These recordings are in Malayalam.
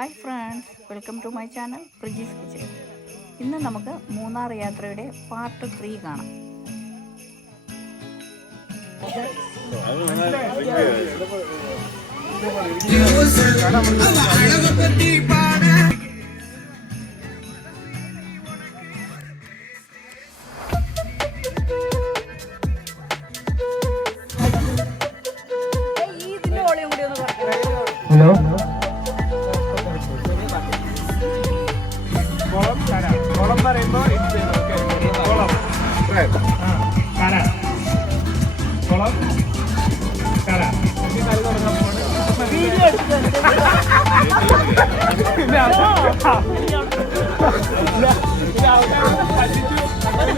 Hi friends, welcome to my channel Prijees kitchen. ഇന്ന് നമുക്ക് മൂന്നാർ യാത്രയുടെ പാർട്ട് 3 കാണാം. ഹലോ കുളം പറയുമ്പോൾ കുളം കര കുളം കര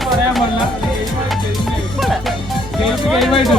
പറയാൻ പാടില്ല. ഗെയിമായിട്ട്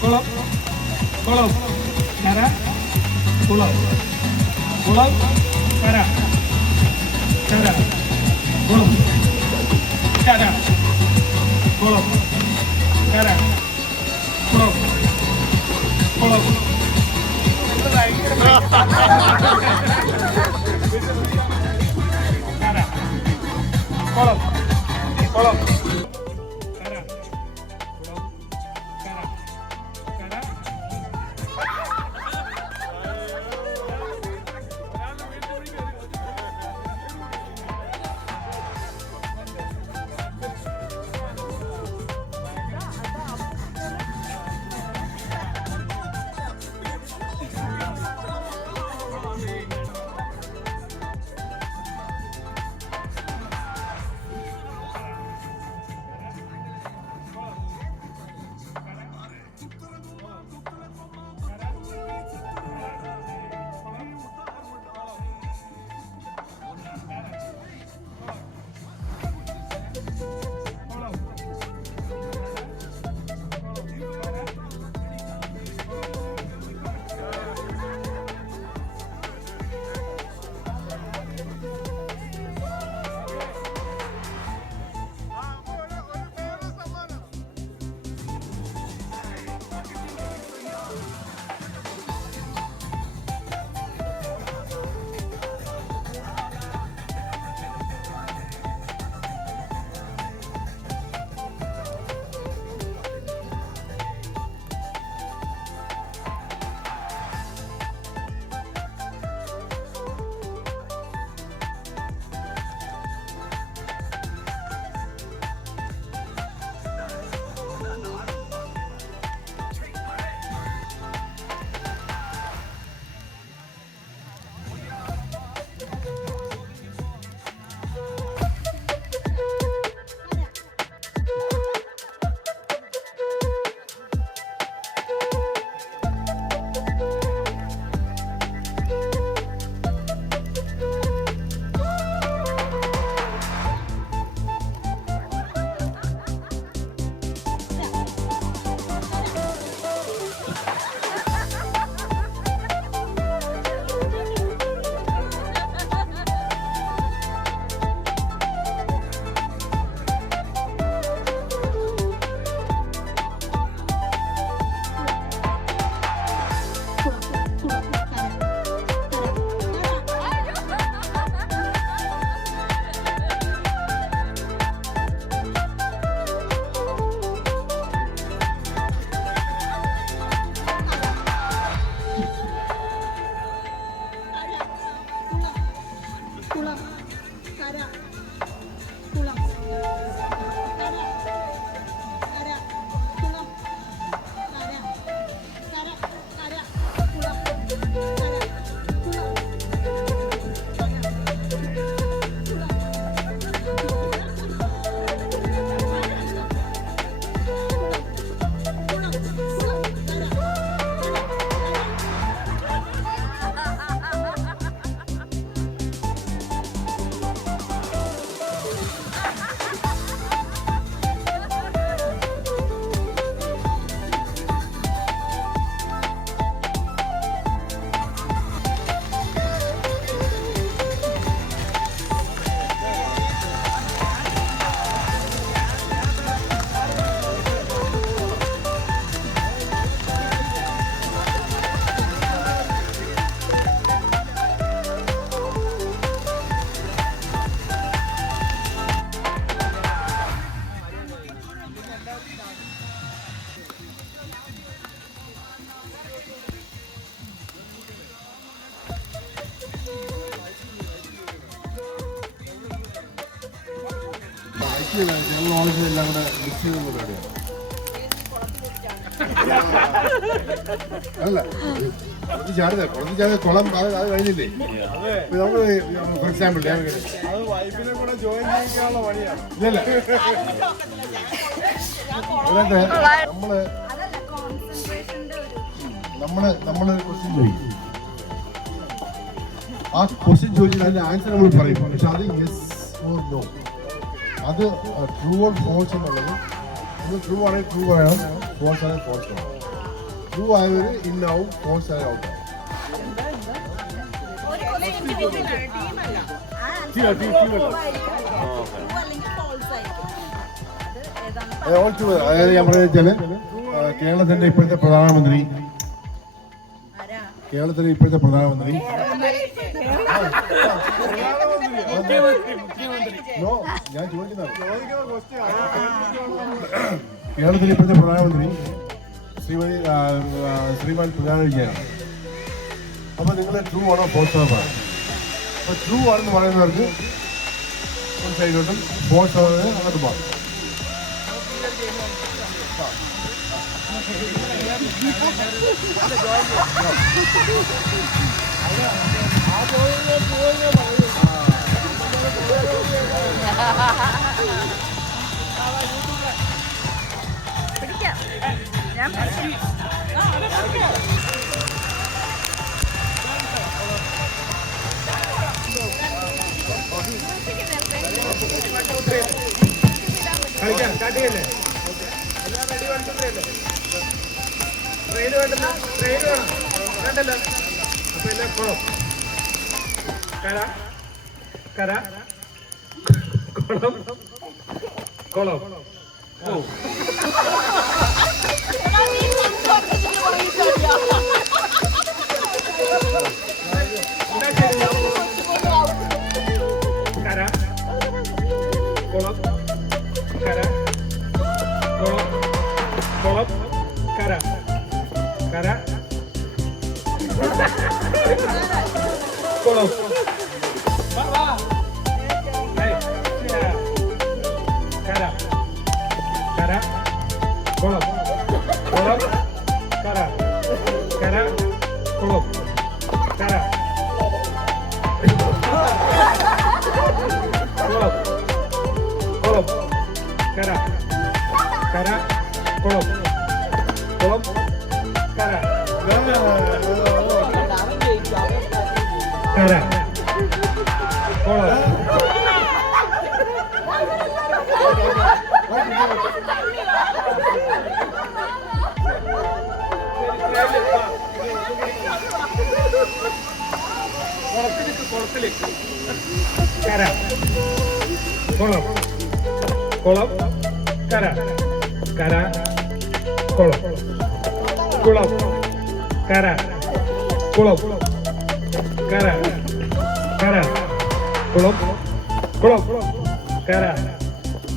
കുളം കുളം കര കുളം കുളം കര കര കുളം കര കുളം കര കുളം കുളം കുളം കുളം ജനറൽ നോളജ് എല്ലാം കൂടെ മിക്സ് ചെയ്ത് പരിപാടിയാണ്. അല്ല കുറച്ച് ചാടുന്നത് കുളം അത് കഴിഞ്ഞില്ലേ? നമ്മൾ ഫോർ എക്സാമ്പിൾ ഞാൻ വൈഫിനെ കൂടെ ജോയിൻ ചെയ്യിക്കാനുള്ള പണിയാണ്. ഇല്ലല്ല നമ്മള് ക്വസ്റ്റ്യൻ ചോദിക്കും. ആ ക്വസ്റ്റ്യൻ ചോദിച്ചാൽ അതിന്റെ ആൻസർ നമ്മൾ പറയും. പക്ഷെ അത് യെസ് ഓർ നോ, അത് ട്രൂ ഓർ ഫോൾസ് എന്നുള്ളത് നമ്മൾ ട്രൂ ആണെങ്കിൽ ട്രൂ പറയണം, ഫോൾസ് ആണെങ്കിൽ ഫോൾസ് പറയണം. ട്രൂ ആയവർ ഇന്നാവും, ഫോൾസ് ആയ ഔട്ട് ആവും. അതായത് ഞാൻ പറയുന്നത് വെച്ചാല് കേരളത്തിന്റെ ഇപ്പോഴത്തെ പ്രധാനമന്ത്രി ഞാൻ ചോദിക്കുന്നതാണ്. കേരളത്തിലെ ഇപ്പോഴത്തെ പ്രധാനമന്ത്രി ശ്രീമാൻ പിണറായി വിജയനാണ്. അപ്പൊ നിങ്ങൾ ട്രൂ ആണോ ഫോൾസ് ആണോ പറയാം. അപ്പൊ ട്രൂ ആണെന്ന് പറയുന്നവർക്ക് ഒരു സൈഡിലോട്ടും ഫോൾസ് ആണെന്ന് അങ്ങോട്ട് മാറും. പിടിക്കാം, ഞാൻ പിടിക്കാം. കളിക്കാൻ സ്റ്റാർട്ട് ചെയ്യല്ലേ? എല്ലാം റെഡി വേണ്ടല്ലേ? ട്രെയിൻ വേണ്ടല്ലോ, ട്രെയിൻ വേണം വേണ്ടല്ലോ. അപ്പൊ എല്ലാം കുളം, കര, കര, കുളം, കുളം. ഓ കര, കുളം, കര, കുളം, കുളം, കര, കര, കുളം. വാ വാ. കര, കര, കുളം, കുളം, കര, കര, കുളം, കര, കുളം, കുളം, കര, കര, കുളം, കുളം, കര, കര, കുളം. കുളത്തിലേക്ക് കര, കുളം, കുളം, കര, കര, കുളം, കുളം, കര, കുളം, കര, കര, കുളം, കുളം, കര,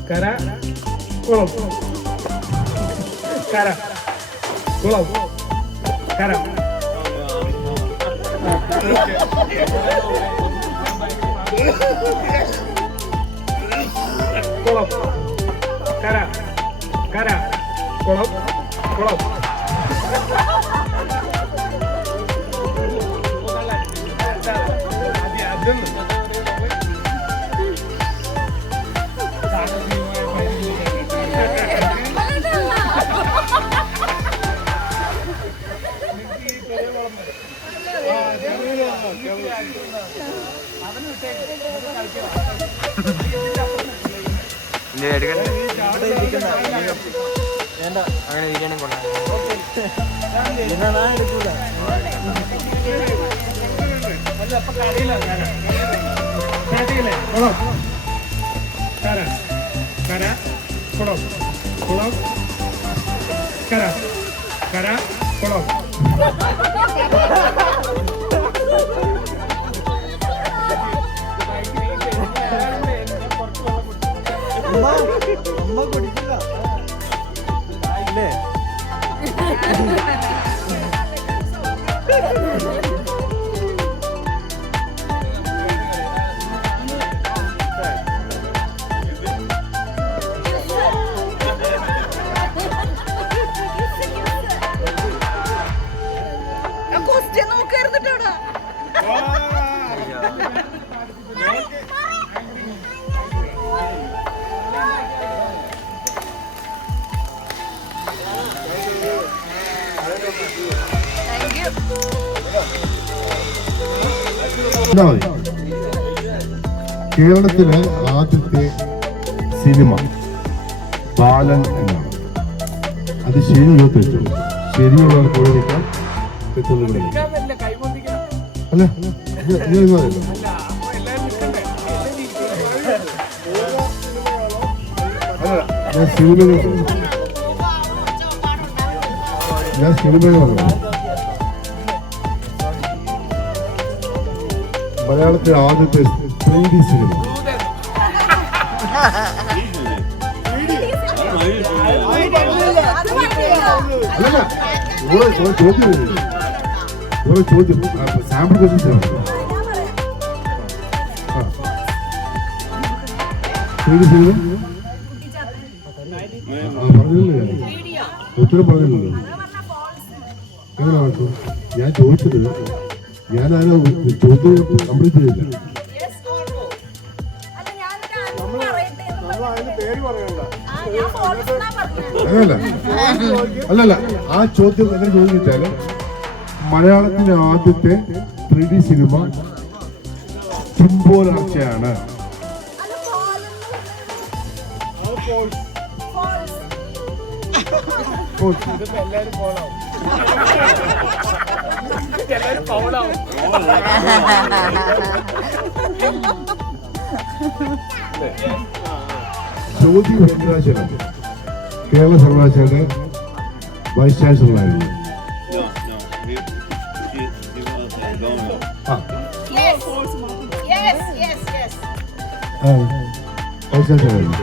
കര, കുളം, കര, കുളം, കര. കുളം, കര, കര, കുളം, കുളം. വേണ്ട അങ്ങനെ ബിരിയാണി കൊണ്ടാ എടുക്കൂല. കുളം, കര, കര, കുളം, കുളം, കര, കര, കുളം. അമ്മ കുടിക്കില്ല ഇല്ലേ? കേരളത്തിലെ ആദ്യത്തെ സിനിമ ബാലൻ എന്നാണ്. അത് ശരി തെറ്റു, ശരിയുള്ളവർ കൊള്ളിക്കാം, തെറ്റുള്ളവർ അല്ല. ഞാൻ സിനിമകൾ പറഞ്ഞു. മലയാളത്തിലെ ആദ്യത്തെ 3D സിനിമ അല്ലല്ല, ചോദ്യം സാമ്പിൾ ക്വസ്റ്റ്യൻസ് 3D സിനിമ പറഞ്ഞില്ലേ, ഉത്തരം പറഞ്ഞില്ലല്ലോ. എങ്ങനെ പറഞ്ഞു? ഞാൻ ചോദിച്ചത്, ഞാനതിനെ ചോദ്യം കംപ്ലീറ്റ് ചെയ്തില്ല. അല്ലല്ല, ആ ചോദ്യം എങ്ങനെ ചോദിച്ചാല് മലയാളത്തിലെ ആദ്യത്തെ 3D സിനിമ ചിമ്പോരാഴ്ചയാണ്. ജ്യോതി വെങ്കടാചലം കേരള സർവകലാശാലയുടെ വൈസ് ചാൻസലറായിരുന്നു. വൈസ് ചാൻസലറായിരുന്നു.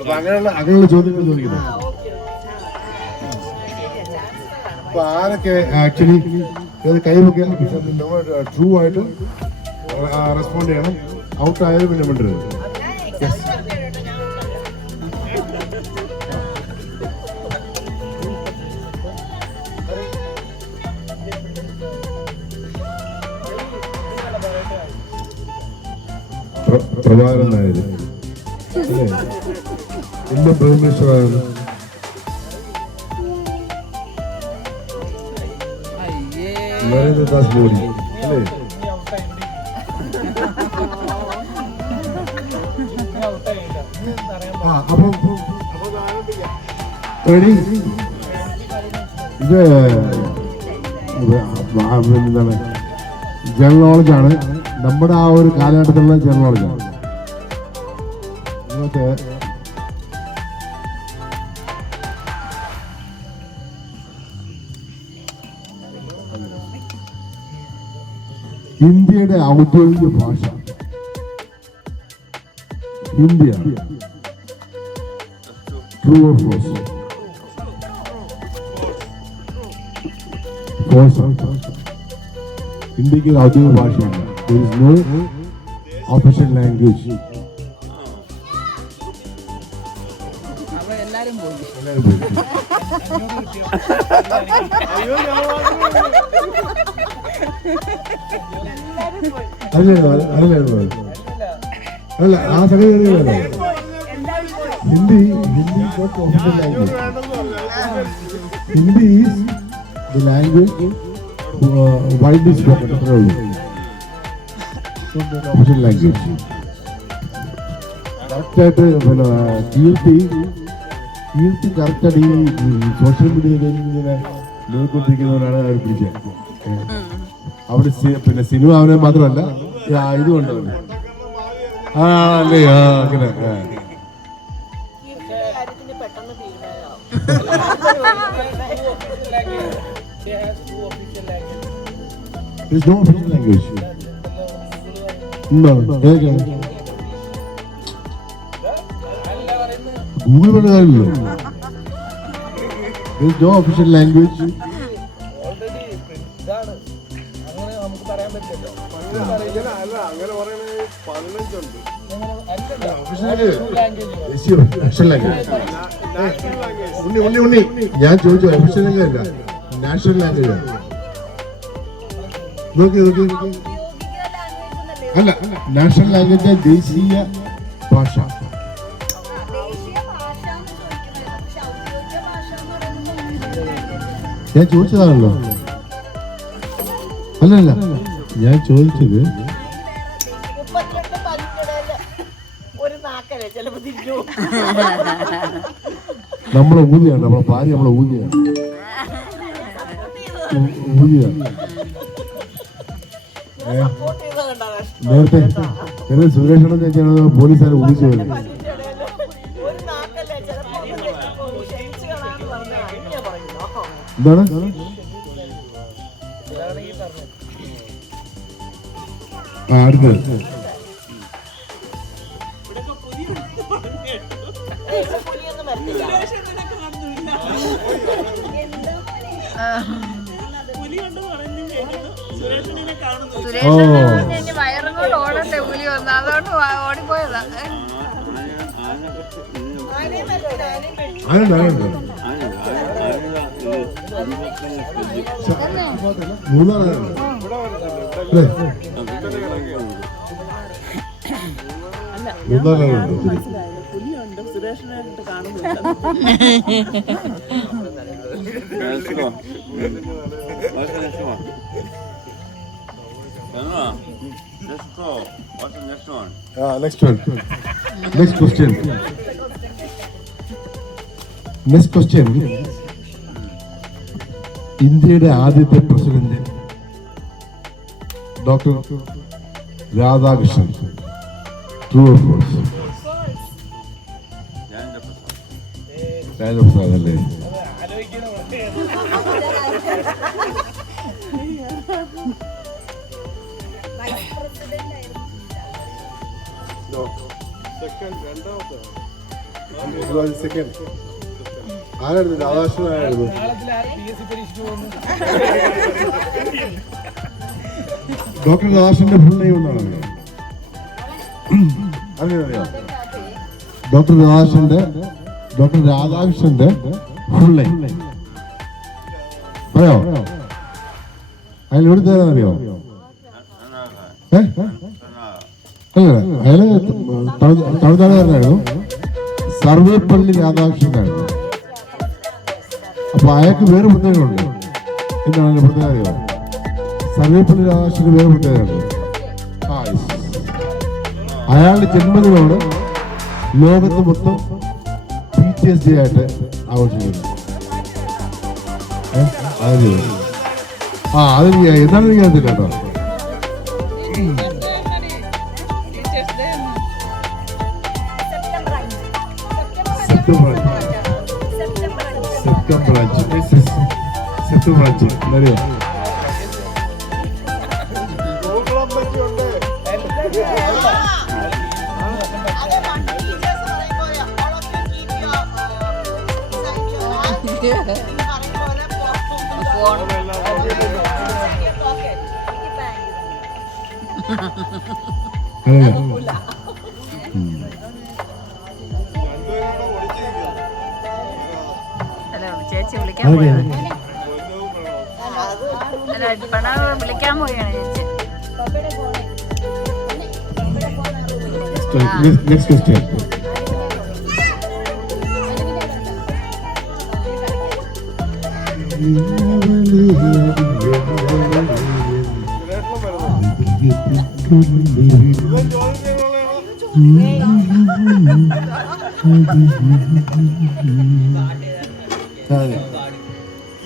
അപ്പൊ അങ്ങനെയുള്ള ചോദ്യങ്ങൾ ചോദിക്കുന്നത്. അപ്പൊ ആരൊക്കെ ആക്ച്വലി കൈവയ്ക്കാൻ ട്രൂ ആയിട്ട് റെസ്പോണ്ട് ചെയ്യണം. ഔട്ട് ആയാലും പിന്നെ മിണ്ടരുത്. പ്രഭാകരൻ നായർ അല്ലേ? ഇന്ത്യൻ പ്രൈം മിനിസ്റ്ററാണ്. നരേന്ദ്രദാസ് മോഡി അല്ലേ? അപ്പം ഇത് എന്താണ്, ജനറൽ നോളജാണ്. നമ്മുടെ ആ ഒരു കാലഘട്ടത്തിലുള്ള ജനറൽ നോളജാണ്. ഇന്നത്തെ ഇന്ത്യയുടെ ഔദ്യോഗിക ഭാഷ ഹിന്ദിയാണ്. True or false? ഫോൾസ്. ഇന്ത്യക്ക് ഔദ്യോഗിക ഭാഷയില്ല. There is no official language. എല്ലാരും പോയി. അല്ല, ആ സംഗതി Hindi official language. Hindi is the language widely spoken around. Official language. കറക്റ്റായിട്ട് പിന്നെ കീർത്തി കറക്റ്റായിട്ട് ഈ സോഷ്യൽ മീഡിയയിൽ ഇങ്ങനെ നോക്കിക്കൊണ്ടിരിക്കുന്നവരാണ് അവർ പിടിച്ചത്. അവിടെ പിന്നെ സിനിമ അവനെ മാത്രമല്ല ഇതുകൊണ്ട് അല്ലേ അങ്ങനെ. There's no official language. Google പറഞ്ഞ കാര്യമില്ലല്ലോ. There's no official language. ഉണ്ണി ഞാൻ ചോദിച്ചു ഒഫീഷ്യൽ ലാംഗ്വേജ് അല്ല, നാഷണൽ ലാംഗ്വേജ് ആണ്. നോക്കി അല്ല, നാഷണൽ ലാംഗ്വേജ് ദേശീയ ഭാഷ. ഞാൻ ചോദിച്ചതാണല്ലോ. അല്ലല്ല, ഞാൻ ചോദിച്ചത് നമ്മളെ ഊതിയാണ്, നമ്മളെ ഭാര്യ നമ്മളെ ഊതിയാണ്. നേരത്തെ സുരേഷ് പോലീസുകാരെ ഊതിച്ചു പോലെ. എന്താണ് അടുത്തത്? വയറും കൊണ്ട് ഓടണ്ടേ പുലി വന്ന്, അതുകൊണ്ട് ഓടിപ്പോയതാ. സുരേഷിനായിട്ട് കാണുന്നില്ല. Next question. ഇന്ത്യയുടെ ആദ്യത്തെ president doctor Radhakrishnan. True or false? Rajaprasad അല്ലേ? ആരായിരുന്നു? രാധാകൃഷ്ണനായിരുന്നു. ഡോക്ടർ രാധാകൃഷ്ണന്റെ ഫുൾ നെയിം എന്നാണ് അറിയാം. ഡോക്ടർ രാധാകൃഷ്ണന്റെ ഫുൾ നെയിം പറയോ? അതിൽ എവിടെ തരാനറിയോ? അയാള് തമിഴ്നാടുകാരനായിരുന്നു. സർവേപ്പള്ളി രാധാകൃഷ്ണനായിരുന്നു. അപ്പൊ അയാൾക്ക് വേറെ പ്രത്യേകതയുണ്ട്. എന്താണ് അതിന്റെ പ്രത്യേകത അറിയോ? സർവേപ്പള്ളി രാധാകൃഷ്ണന് വേറെ പ്രത്യേകതയുണ്ട്. അയാളുടെ ജന്മദിനമാണ് ലോകത്ത് മൊത്തം PTSD ആയിട്ട് ആഘോഷിക്കുന്നത്. അത് എന്താണ് എനിക്കറിയത്തില്ല കേട്ടോ. സെപ്റ്റംബർ 5 അറിയോ? ചേച്ചി വിളിക്കാൻ പോയത്. അല്ല പ്രണവ് വിളിക്കാൻ പോയാണ് ചേച്ചി. Next question.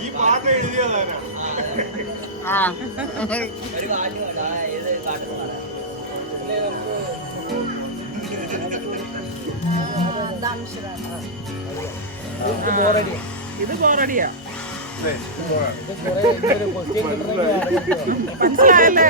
ഈ പാട്ട് എഴുതിയതാണ്. ഇത് ബോറടിയാ. മനസ്സിലായല്ലേ?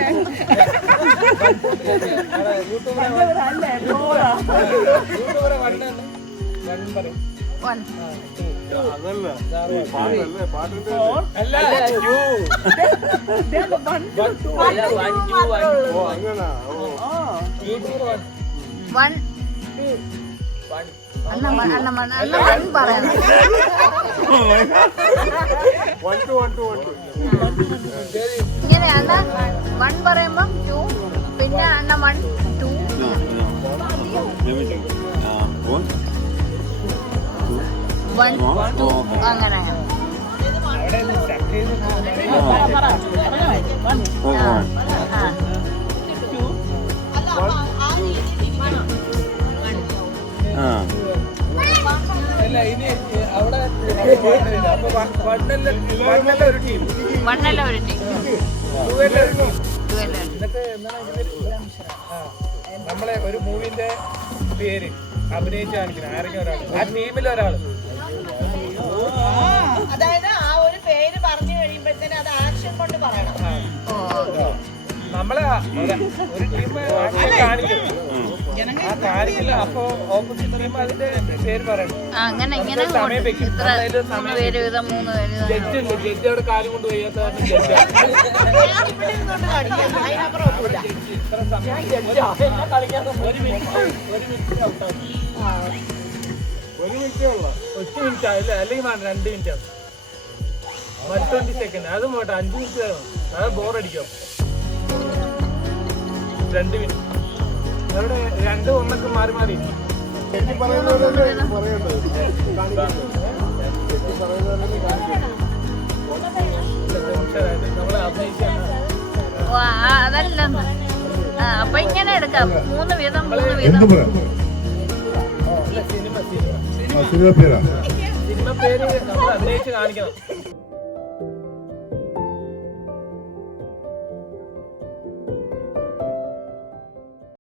ഇങ്ങനെയാണ് 1 പറയുമ്പോ 2, പിന്നെ അണ്ണ 1 2 1 2 അങ്ങനെയാണ്. അല്ല ഇനി അവിടെ അപ്പൊ വണ്ണല്ല ഒരു ടീം, മണ്ണല്ല ഒരു ടീം, എന്നിട്ട് നമ്മളെ ഒരു മൂവിന്റെ പേര് അഭിനയിച്ച് കാണിക്കണം, ആരെങ്കിലും ഒരാൾ, ആ ടീമിൽ ഒരാൾ. അതായത് ആ ഒരു പേര് പറഞ്ഞു കഴിയുമ്പോഴത്തേന് അത് ആക്ഷൻ കൊണ്ട് പറയണം. നമ്മളെ ഒരു ടീം കാണിക്കണം, ആ കാണിക്കില്ല, അപ്പൊ ഓപ്പോസിറ്റ് ടീം അതിന്റെ പേര് പറയണം. അങ്ങനെ ഇങ്ങനെ സമയം വെക്കും. മൂന്ന് പേര് വീതം ജഡ്ജ് ഇല്ല, ജഡ്ജ് അവിടെ കാര്യം കൊണ്ട് വയ്യാത്ത കാരണം ജഡ്ജ് ഞാൻ ഇവിടെ നിന്നുകൊണ്ട് കാണിക്കാം, അതിനപ്പുറം ഒന്നുമില്ല. ഇത്ര സമയം കളിക്കാൻ ഒരു മിനിറ്റ് ഔട്ടാവും. ഒരു മിനിറ്റേ ഉള്ളൂ. ഒറ്റ മിനിറ്റ് ആവില്ല, അല്ലെങ്കിൽ വേണം 2 മിനിറ്റ് ആവും. 20 സെക്കൻഡ് അതും പോട്ടെ, 5 മിനിറ്റ് ആവും, അത് ബോറടിക്കും. 2 മിനിറ്റ് അവിടെ 2 1 മാറി മാറി. തെറ്റി പറയുന്നവരല്ലേ പറയേണ്ടത്, തെറ്റി പറയുന്നവരല്ലേ കാണിക്കേണ്ടത്. നമ്മളെ അഭിനയിക്കാൻ അതല്ല. അപ്പൊ ഇങ്ങനെ എടുക്കാം, 3 വീതം 3 വീതം. എന്ത് പറയാം? സിനിമ സിനിമ പേരാ. സിനിമ പേര് നമ്മൾ അഭിനയിച്ച് കാണിക്കണം.